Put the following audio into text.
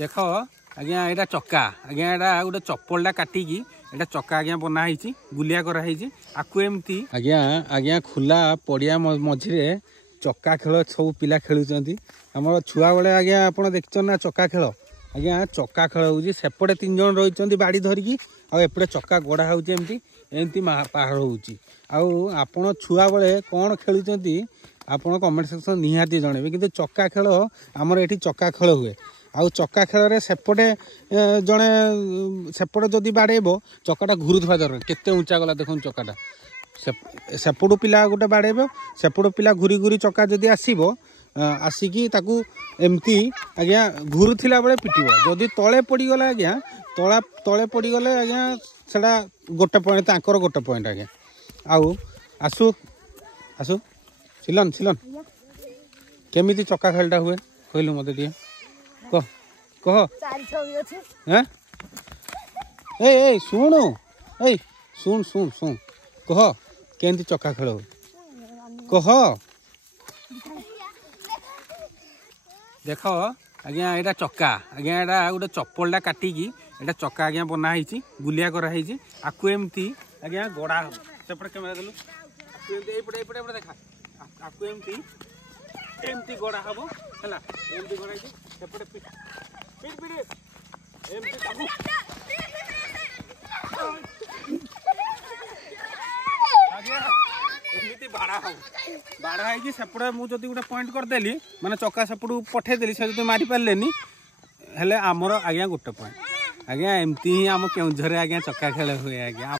देख आज्ञा यहाँ चक्का आज्ञा यहाँ गोटे चप्पलटा काटिकी एटा चक्का आज्ञा बनाई गुलिया कराई आकु एमती आज्ञा आज्ञा खुला पड़िया मझिरे चक्का खेल सब पिला खेलुंट आम छुआ बेले आज्ञा आप देखिए ना चक्का खेल आज्ञा चक्का खेल हो सेपटे 3 जन रही बाड़ी धरिकी आपटे चक्का गड़ा होमती एमती पहाड़ होपण छुआ बेले कौन खेलुंट आपड़ कमेंट सेक्शन निहाती जनइबे कि चक्का खेल आमर ये चक्का खेल हुए आउ चक्का खेल सेपटे जड़े सेपटे जदि बाड़ेब चक्काटा घुरुवा दरकार केते उंचा गला देखो चक्काटा सेपटू पिला गोटे बाड़ेब सेपटू पिला घूरी घूरी चक्का जदि आसब आसिकी ताकू एमती आज्ञा घुरुला बेले पिटिब जदि तले पड़गला आज्ञा तले पड़गले आज्ञा सेटा गोटे पॉइंट तांकर गोटे पॉइंट आज्ञा आउ आसु आसु सिलन सिलन केमिति चक्का खेलटा हुए कहलु मते टिके कह कह ए शुणु ए शुण शुण शुण कह केमती चक्का खेल कह देख आज्ञा यहाँ चक्का आज्ञा यहाँ गोटे चप्पलटा काटिकी एटा चक्का आज्ञा बनाई गुलिया कराई आकु एमती आज्ञा गड़ा हम सेपटे कैमेरा देलु एपटे देखा आकु एमती गड़ा हम है एमती गड़ाई सेपटे पिट पिट पिट एमती ताकू एमती बाड़ा हम बाड़ा है सेपटे मुझे गोटे पॉइंट करदेली माने चक्का सेपटू पठेदेली से जो मारी पारे हेले आमर आज्ञा गोटे पॉइंट आज्ञा एमती ही आम केउझर आज्ञा चक्का खेल हुए आज्ञा।